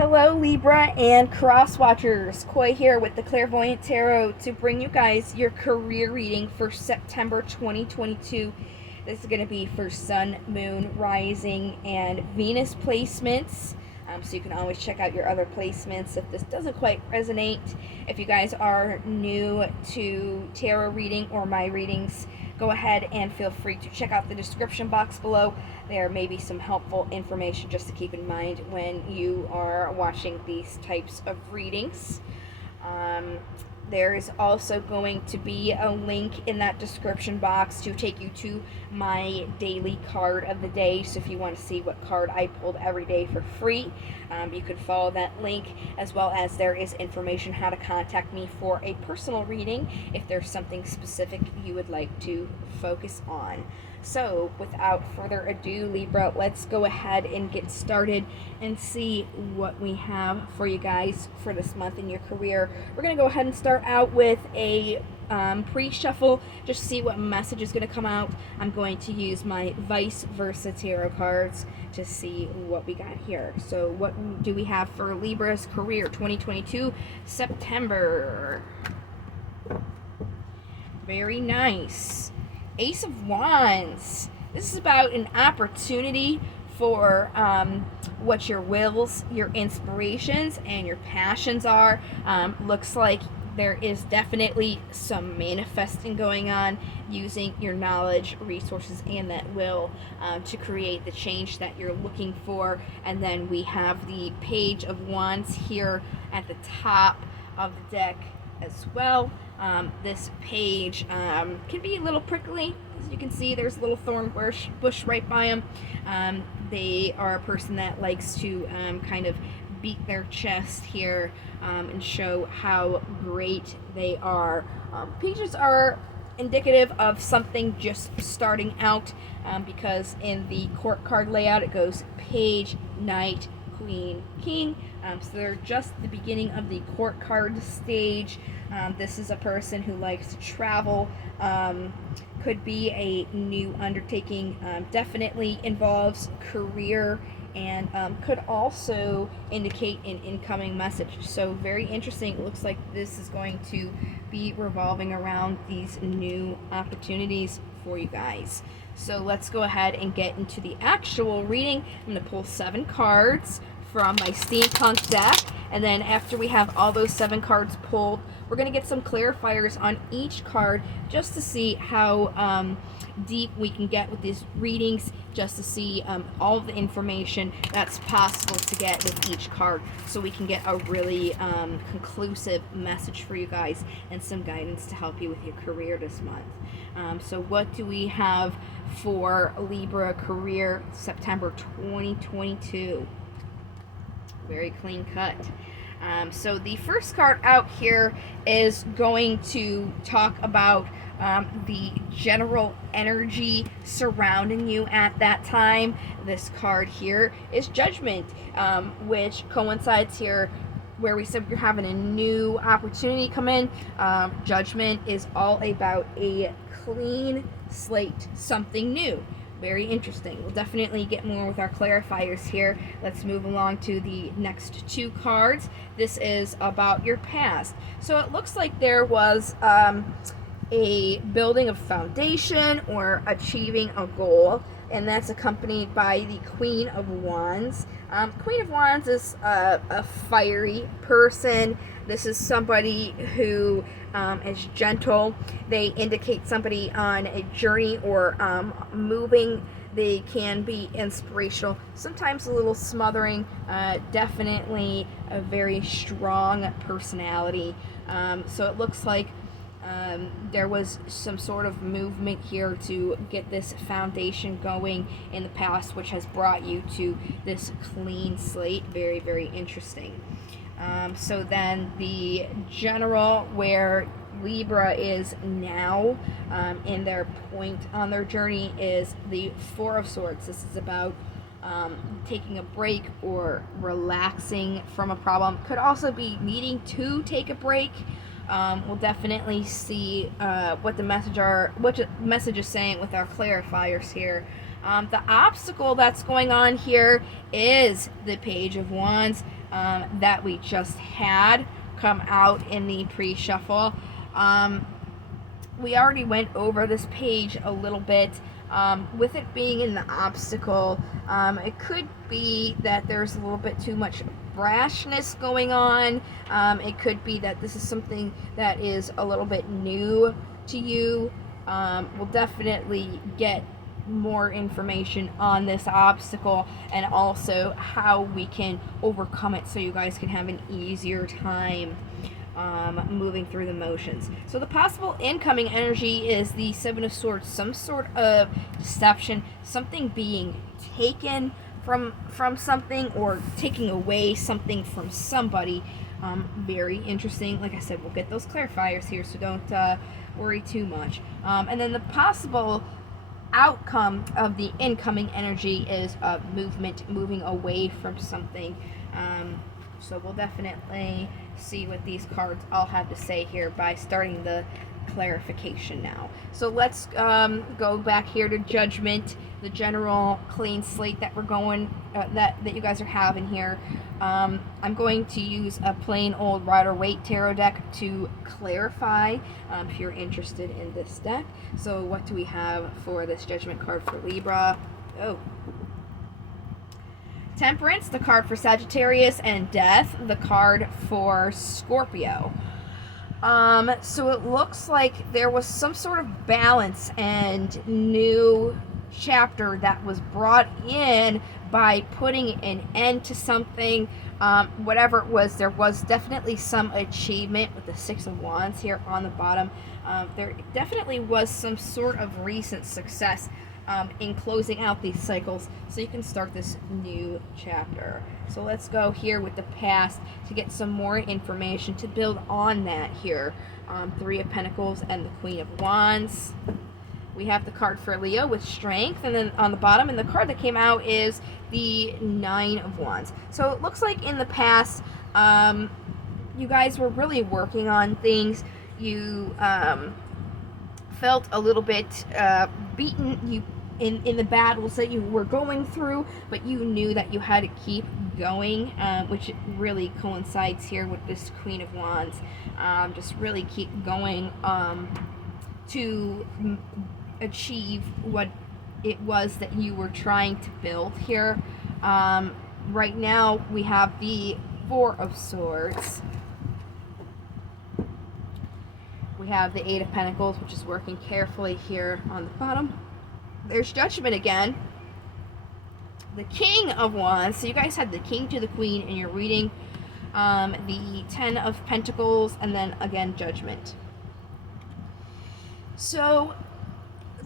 Hello, Libra and Cross Watchers. Koi here with the Clairvoyant Tarot to bring you guys your career reading for September 2022. This is going to be for Sun, Moon, Rising, and Venus placements. So you can always check out your other placements if this doesn't quite resonate. If you guys are new to tarot reading or my readings, go ahead and feel free to check out the description box below. There may be some helpful information just to keep in mind when you are watching these types of readings. There is also going to be a link in that description box to take you to my daily card of the day. So if you want to see what card I pulled every day for free, you could follow that link, as well as there is information how to contact me for a personal reading if there's something specific you would like to focus on. So without further ado, Libra, let's go ahead and get started and see what we have for you guys for this month in your career. We're going to go ahead and start out with a pre-shuffle, just see what message is going to come out. I'm going to use my vice versa tarot cards to see what we got here. So what do we have for Libra's career 2022 September? Very nice. Ace of Wands. This is about an opportunity for what your wills, your inspirations, and your passions are. Looks like there is definitely some manifesting going on using your knowledge, resources, and that will to create the change that you're looking for. And then we have the Page of Wands here at the top of the deck as well. This page can be a little prickly. As you can see, there's a little thorn bush right by them. They are a person that likes to kind of beat their chest here and show how great they are. Pages are indicative of something just starting out because in the court card layout it goes page, knight, queen, king. So they're just the beginning of the court card stage. This is a person who likes to travel. Could be a new undertaking. Definitely involves career and could also indicate an incoming message. So very interesting. It looks like this is going to be revolving around these new opportunities for you guys. So let's go ahead and get into the actual reading. I'm going to pull 7 cards from my steampunk deck, and then after we have all those 7 cards pulled, we're going to get some clarifiers on each card just to see how deep we can get with these readings, just to see all of the information that's possible to get with each card, so we can get a really conclusive message for you guys and some guidance to help you with your career this month. So what do we have for Libra career September 2022? Very clean cut. So the first card out here is going to talk about the general energy surrounding you at that time. This card here is Judgment, which coincides here where we said you're having a new opportunity come in. Judgment is all about a clean slate, something new. Very interesting. We'll definitely get more with our clarifiers here. Let's move along to the next 2 cards. This is about your past. So it looks like there was a building of foundation or achieving a goal, and that's accompanied by the Queen of Wands. Queen of Wands is a fiery person. This is somebody who is gentle. They indicate somebody on a journey or moving. They can be inspirational, sometimes a little smothering, definitely a very strong personality. So it looks like there was some sort of movement here to get this foundation going in the past, which has brought you to this clean slate. Very, very interesting. So then the general, where Libra is now in their point on their journey, is the 4 of Swords. This is about taking a break or relaxing from a problem. Could also be needing to take a break. We'll definitely see what the message is saying with our clarifiers here. The obstacle that's going on here is the Page of Wands that we just had come out in the pre-shuffle. We already went over this page a little bit. With it being in the obstacle, it could be that there's a little bit too much brashness going on. It could be that this is something that is a little bit new to you. We'll definitely get more information on this obstacle and also how we can overcome it so you guys can have an easier time moving through the motions. So the possible incoming energy is the Seven of Swords, some sort of deception, something being taken from something or taking away something from somebody. Very interesting. Like I said, we'll get those clarifiers here, so don't worry too much. And then the possible outcome of the incoming energy is movement, moving away from something. So we'll definitely see what these cards all have to say here by starting the clarification now. So let's go back here to Judgment, the general clean slate that we're going that you guys are having here. I'm going to use a plain old Rider-Waite tarot deck to clarify if you're interested in this deck. So what do we have for this Judgment card for Libra? Oh, Temperance, the card for Sagittarius, and Death, the card for Scorpio. So it looks like there was some sort of balance and new chapter that was brought in by putting an end to something. Whatever it was, there was definitely some achievement with the Six of Wands here on the bottom. There definitely was some sort of recent success in closing out these cycles, so you can start this new chapter. So let's go here with the past to get some more information to build on that here. Three of Pentacles and the Queen of Wands. We have the card for Leo with Strength, and then on the bottom, and the card that came out is the Nine of Wands. So it looks like in the past, you guys were really working on things. You felt a little bit beaten in the battles that you were going through, but you knew that you had to keep going, which really coincides here with this Queen of Wands. Just really keep going to achieve what it was that you were trying to build here. Right now we have the Four of Swords. We have the Eight of Pentacles, which is working carefully here on the bottom. There's Judgment again. The King of Wands. So you guys had the King to the Queen in your reading. The Ten of Pentacles, and then again Judgment. So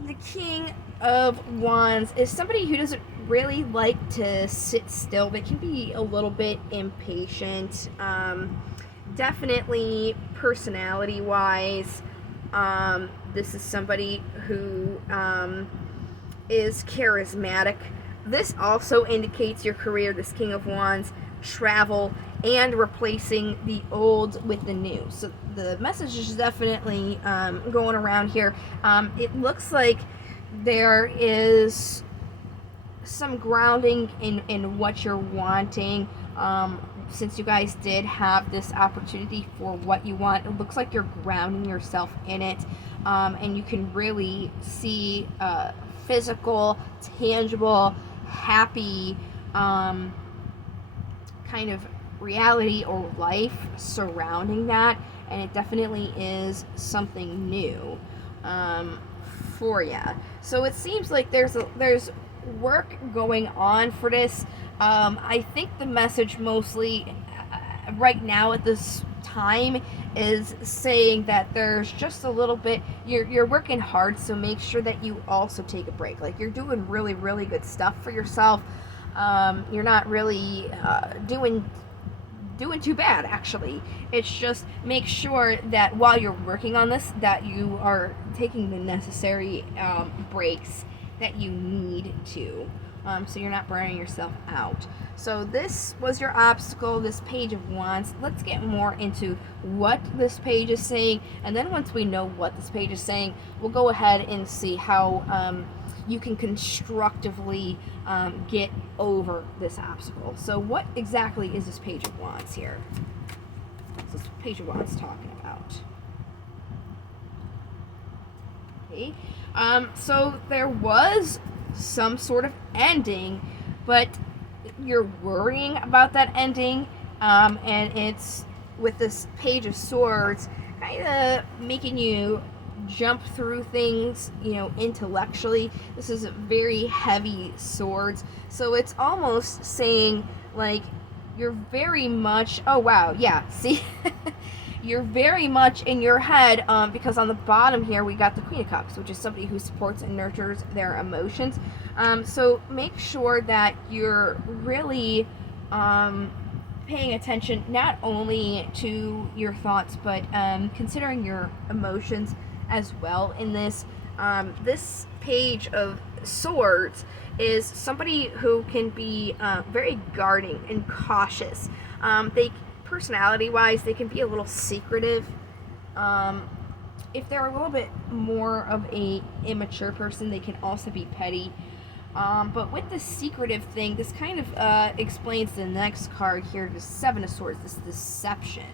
the King of Wands is somebody who doesn't really like to sit still. They can be a little bit impatient. Definitely personality wise, this is somebody who is charismatic. This also indicates your career, this King of Wands, travel, and replacing the old with the new. So the message is definitely going around here. It looks like there is some grounding in what you're wanting. Since you guys did have this opportunity for what you want, it looks like you're grounding yourself in it, and you can really see physical, tangible, happy kind of reality or life surrounding that, and it definitely is something new for you. So it seems like there's work going on for this. I think the message mostly right now at this time is saying that there's just a little bit, you're working hard, so make sure that you also take a break. Like, you're doing really, really good stuff for yourself. You're not really doing too bad, actually. It's just make sure that while you're working on this, that you are taking the necessary breaks that you need to, so you're not burning yourself out. So this was your obstacle, this Page of Wands. Let's get more into what this page is saying, and then once we know what this page is saying, we'll go ahead and see how you can constructively get over this obstacle. So what exactly is this Page of Wands here? What's this Page of Wands talking about? Okay. So there was some sort of ending, but you're worrying about that ending, and it's with this Page of Swords kind of making you jump through things, intellectually. This is very heavy swords, so it's almost saying like you're very much, oh wow, yeah, see, you're very much in your head, because on the bottom here we got the Queen of Cups, which is somebody who supports and nurtures their emotions. So make sure that you're really paying attention not only to your thoughts, but considering your emotions as well in this. This Page of Swords is somebody who can be very guarding and cautious. They personality-wise, they can be a little secretive. If they're a little bit more of a immature person, they can also be petty. But with the secretive thing, this kind of explains the next card here, the Seven of Swords, this deception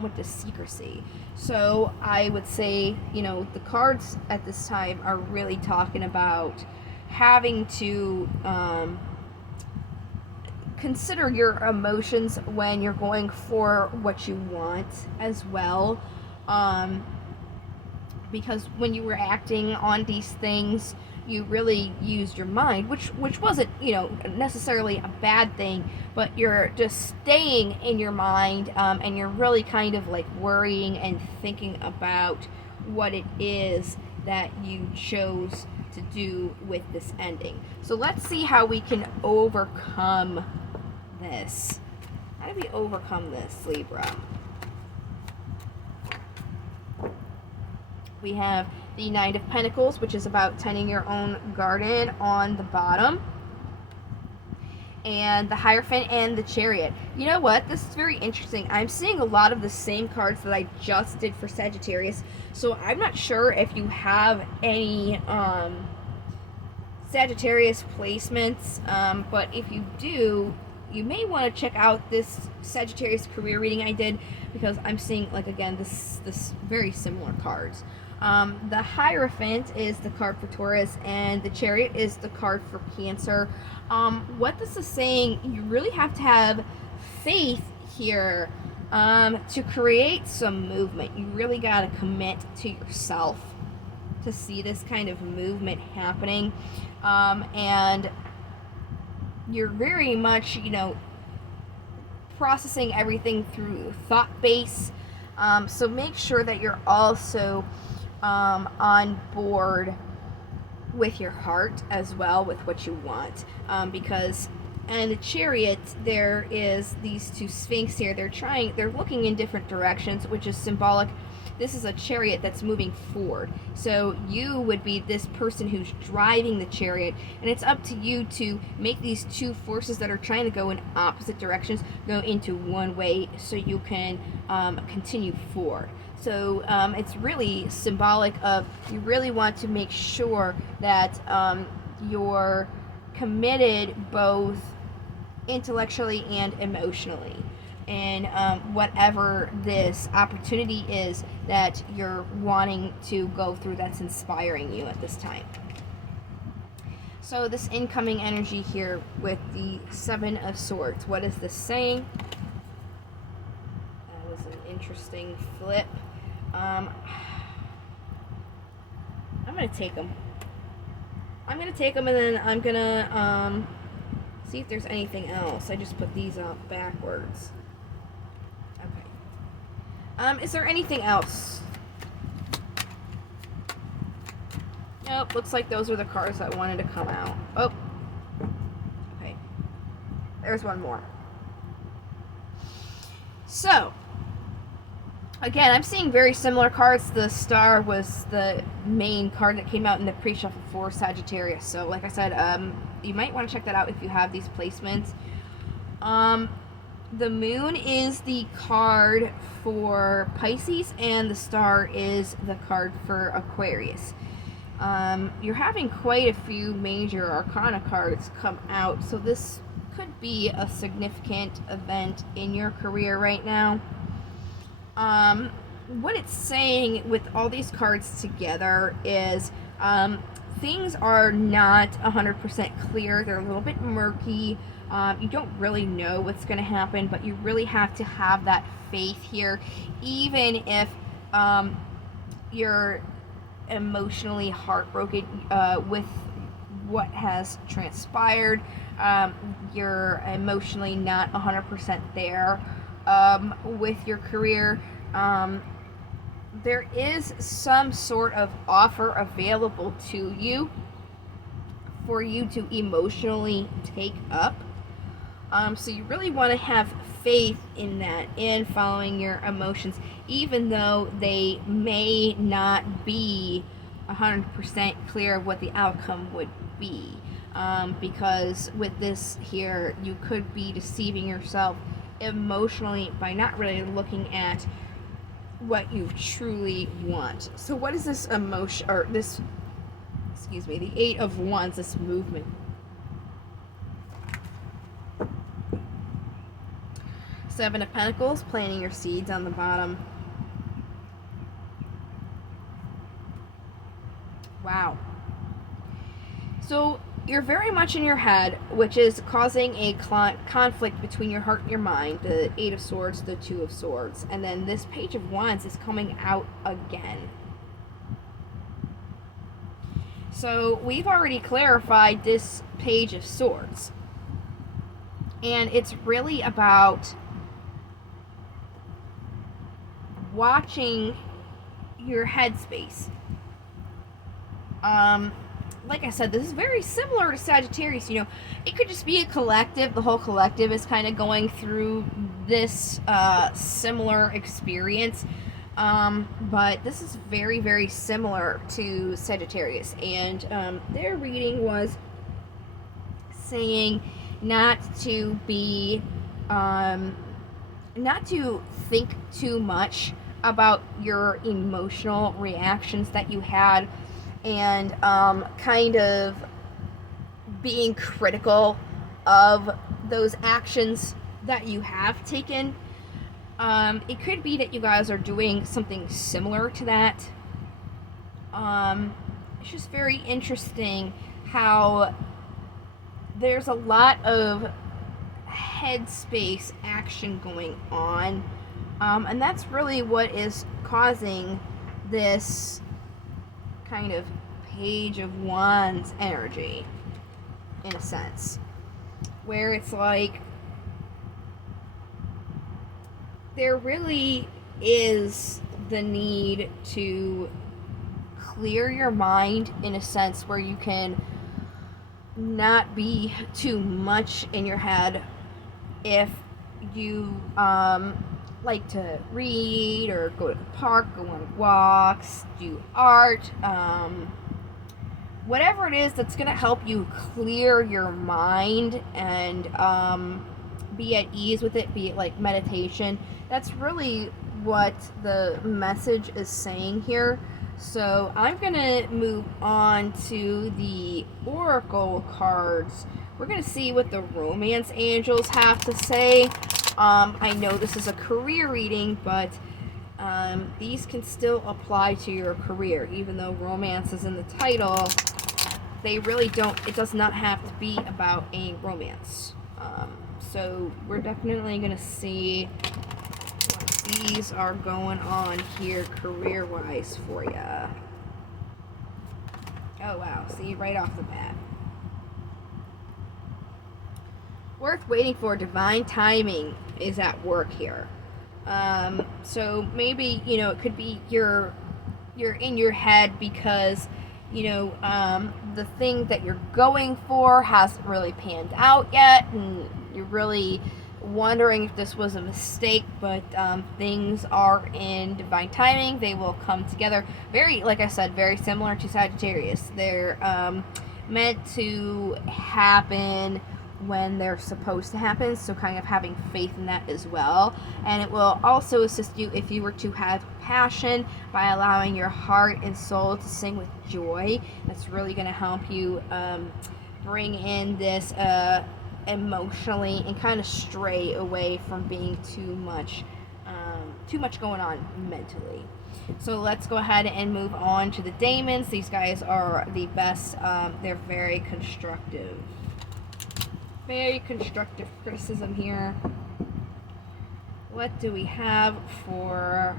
with the secrecy. So I would say, the cards at this time are really talking about having to consider your emotions when you're going for what you want as well. Because when you were acting on these things, you really used your mind, which wasn't, necessarily a bad thing, but you're just staying in your mind, and you're really kind of like worrying and thinking about what it is that you chose to do with this ending. So let's see how we can overcome this. How do we overcome this, Libra? We have the Knight of Pentacles, which is about tending your own garden on the bottom. And the Hierophant and the Chariot. You know what? This is very interesting. I'm seeing a lot of the same cards that I just did for Sagittarius. So I'm not sure if you have any Sagittarius placements. But if you do, you may want to check out this Sagittarius career reading I did, because I'm seeing, like, again, this very similar cards. The Hierophant is the card for Taurus, and the Chariot is the card for Cancer. What this is saying, you really have to have faith here to create some movement. You really got to commit to yourself to see this kind of movement happening. And you're very much, processing everything through thought base. So make sure that you're also on board with your heart as well, with what you want, because in the Chariot there is these two Sphinx here. They're looking in different directions, which is symbolic. This is a chariot that's moving forward, so you would be this person who's driving the chariot, and it's up to you to make these two forces that are trying to go in opposite directions go into one way, so you can continue forward. So it's really symbolic of, you really want to make sure that you're committed both intellectually and emotionally, and whatever this opportunity is that you're wanting to go through, that's inspiring you at this time. So this incoming energy here with the Seven of Swords, what is this saying? That was an interesting flip. I'm gonna take them. And then I'm gonna see if there's anything else. I just put these up backwards. Okay. Is there anything else? Nope, looks like those are the cards that wanted to come out. Oh. Okay. There's one more. So, again, I'm seeing very similar cards. The Star was the main card that came out in the pre-shuffle for Sagittarius. So, like I said, you might want to check that out if you have these placements. The Moon is the card for Pisces, and the Star is the card for Aquarius. You're having quite a few major arcana cards come out, so this could be a significant event in your career right now. What it's saying with all these cards together is things are not 100% clear. They're a little bit murky. You don't really know what's going to happen, but you really have to have that faith here, even if you're emotionally heartbroken with what has transpired. You're emotionally not 100% there with your career. There is some sort of offer available to you for you to emotionally take up. So you really want to have faith in that, in following your emotions, even though they may not be 100% clear of what the outcome would be. Because with this here, you could be deceiving yourself emotionally by not really looking at what you truly want. So what is this emotion, or this, excuse me, the Eight of Wands, this movement? Seven of Pentacles, planting your seeds on the bottom. Wow. So you're very much in your head, which is causing a conflict between your heart and your mind. The Eight of Swords, the Two of Swords, and then this Page of Wands is coming out again. So we've already clarified this Page of Swords, and it's really about watching your headspace. Like I said, this is very similar to Sagittarius. You know, it could just be a collective. The whole collective is kind of going through this similar experience. But this is very, very similar to Sagittarius. And their reading was saying not to be, not to think too much about your emotional reactions that you had, and kind of being critical of those actions that you have taken. It could be that you guys are doing something similar to that. It's just very interesting how there's a lot of headspace action going on, and that's really what is causing this kind of Page of Wands energy, in a sense, where it's like there really is the need to clear your mind, in a sense where you can not be too much in your head. If you like to read or go to the park, go on walks, do art, whatever it is that's going to help you clear your mind and be at ease with it, be it like meditation. That's really what the message is saying here. So I'm going to move on to the Oracle cards. We're going to see what the romance angels have to say. I know this is a career reading, but these can still apply to your career. Even though romance is in the title, they really don't, it does not have to be about a romance. So we're definitely going to see what these are going on here career-wise for you. Oh wow, see, right off the bat. Worth waiting for, divine timing is at work here. So maybe, you know, it could be you're in your head because, you know, the thing that you're going for hasn't really panned out yet, and you're really wondering if this was a mistake, but things are in divine timing. They will come together. Very, like I said, very similar to Sagittarius. They're meant to happen when they're supposed to happen, so kind of having faith in that as well. And it will also assist you if you were to have passion by allowing your heart and soul to sing with joy. That's really going to help you bring in this emotionally and kind of stray away from being too much going on mentally. So let's go ahead and move on to the Daemons. These guys are the best. They're very constructive. Very constructive criticism here. What do we have for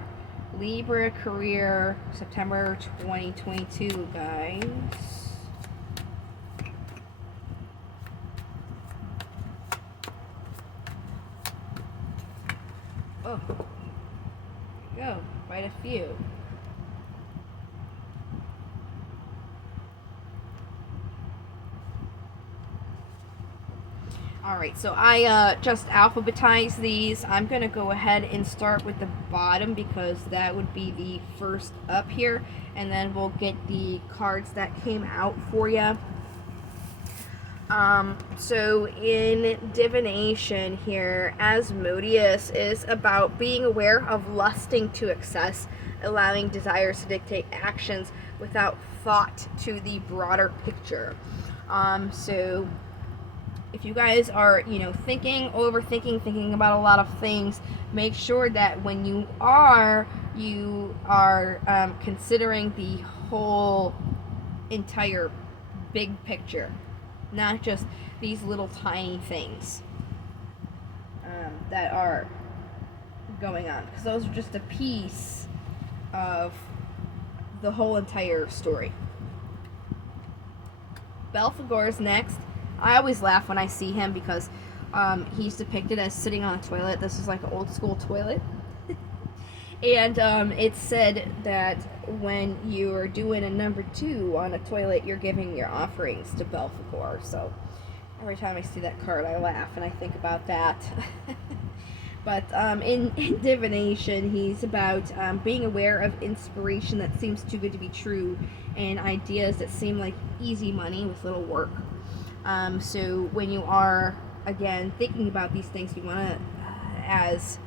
Libra career September 2022, guys? Oh, there you go. Quite a few. Alright, so I just alphabetized these. I'm going to go ahead and start with the bottom because that would be the first up here. And then we'll get the cards that came out for you. So in divination here, Asmodeus is about being aware of lusting to excess, allowing desires to dictate actions without thought to the broader picture. So if you guys are, thinking, overthinking, thinking about a lot of things, make sure that when you are considering the whole entire big picture, not just these little tiny things that are going on, because those are just a piece of the whole entire story. Belphegor's next. I always laugh when I see him because he's depicted as sitting on a toilet. This is like an old school toilet. And it's said that when you're doing a number 2 on a toilet, you're giving your offerings to Belphegor. So every time I see that card, I laugh and I think about that. But in divination, he's about being aware of inspiration that seems too good to be true and ideas that seem like easy money with little work. So when you are, again, thinking about these things, you want to, as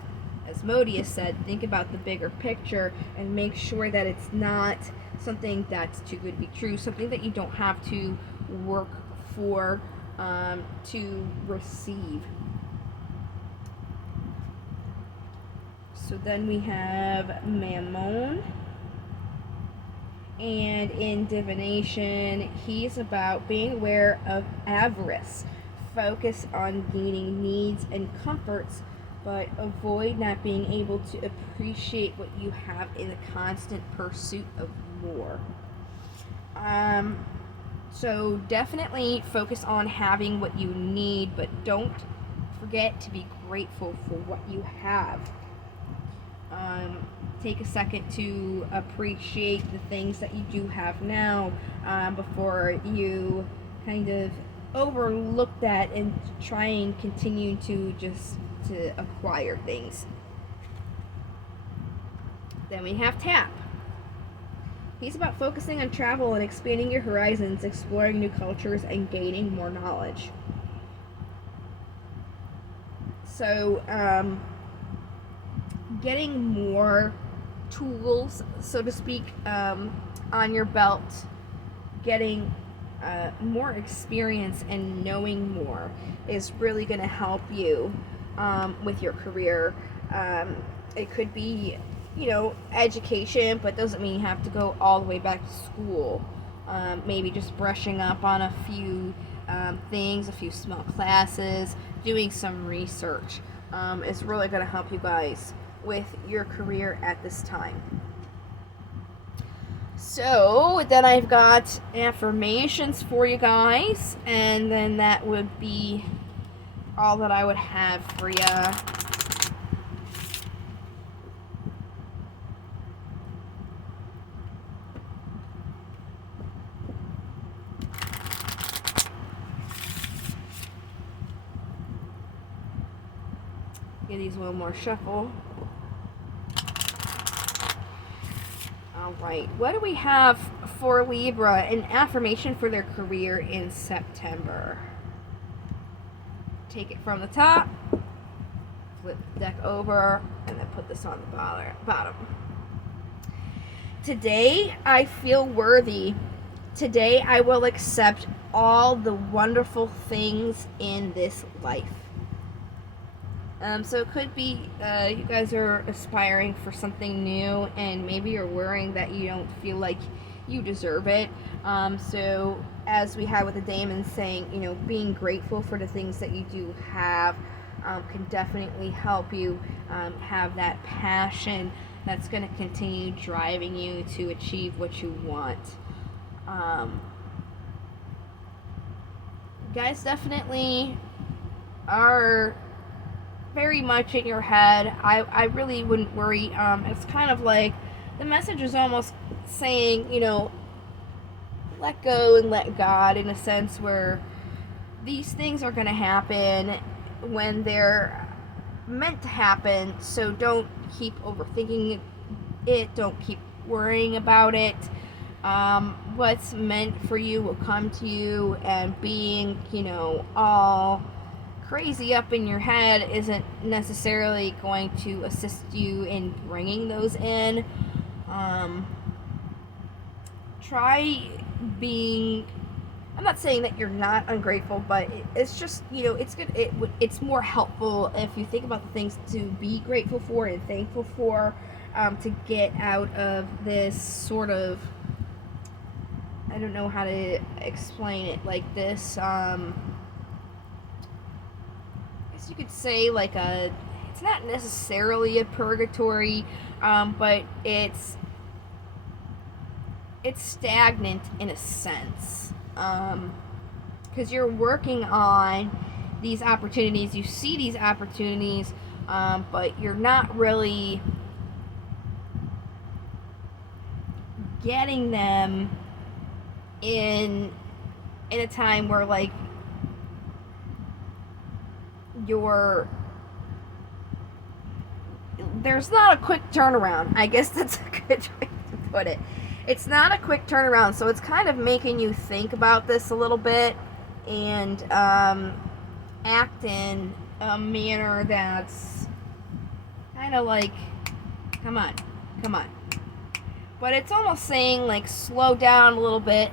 Asmodeus said, think about the bigger picture and make sure that it's not something that's too good to be true, something that you don't have to work for to receive. So then we have Mammon. And in divination, he's about being aware of avarice. Focus on gaining needs and comforts, but avoid not being able to appreciate what you have in the constant pursuit of more. So definitely focus on having what you need, but don't forget to be grateful for what you have. Take a second to appreciate the things that you do have now before you kind of overlook that and try and continue to acquire things. Then we have Tap. He's about focusing on travel and expanding your horizons, exploring new cultures, and gaining more knowledge. So, getting more tools, so to speak, on your belt, getting more experience and knowing more is really going to help you with your career. It could be, education, but doesn't mean you have to go all the way back to school. Maybe just brushing up on a few things, a few small classes, doing some research is really going to help you guys with your career at this time. So then I've got affirmations for you guys, and then that would be all that I would have for you. Give these one more shuffle. Alright, what do we have for Libra? An affirmation for their career in September. take it from the top, flip the deck over, and then put this on the bottom. Today, I feel worthy. Today, I will accept all the wonderful things in this life. So it could be you guys are aspiring for something new, and maybe you're worrying that you don't feel like you deserve it. So as we had with the Daemon saying, you know, being grateful for the things that you do have can definitely help you have that passion that's going to continue driving you to achieve what you want. You guys definitely are very much in your head. I really wouldn't worry. It's kind of like the message is almost saying, you know, let go and let God, in a sense where these things are going to happen when they're meant to happen. So don't keep overthinking it. Don't keep worrying about it. What's meant for you will come to you, and being, you know, all crazy up in your head isn't necessarily going to assist you in bringing those in. Try being, I'm not saying that you're not ungrateful, but it's just, you know, it's good. It's more helpful if you think about the things to be grateful for and thankful for, to get out of this sort of, I don't know how to explain it, like this, you could say like it's not necessarily a purgatory, but it's stagnant in a sense, because you're working on these opportunities, you see these opportunities, but you're not really getting them in a time where like there's not a quick turnaround. I guess that's a good way to put it. It's not a quick turnaround, so it's kind of making you think about this a little bit and act in a manner that's kind of like, come on. But it's almost saying like slow down a little bit.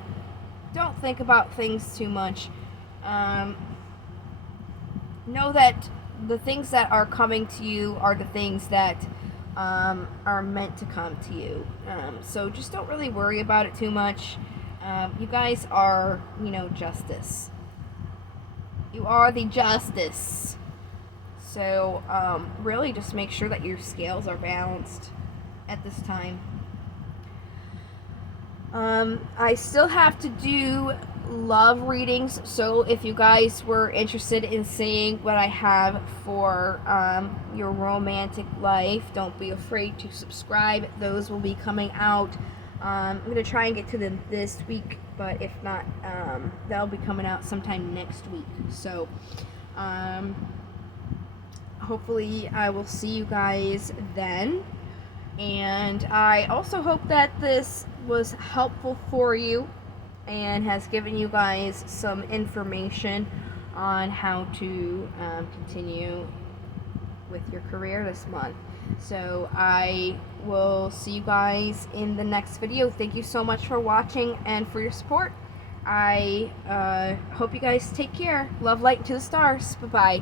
Don't think about things too much. Know that the things that are coming to you are the things that are meant to come to you. So just don't really worry about it too much. You guys are, you know, justice. You are the justice. So really just make sure that your scales are balanced at this time. I still have to do love readings, so if you guys were interested in seeing what I have for your romantic life, don't be afraid to subscribe. Those will be coming out. I'm going to try and get to them this week, but if not, they'll be coming out sometime next week. So hopefully I will see you guys then. And I also hope that this was helpful for you and has given you guys some information on how to continue with your career this month. So I will see you guys in the next video. Thank you so much for watching and for your support. I hope you guys take care. Love, light to the stars. Bye-bye.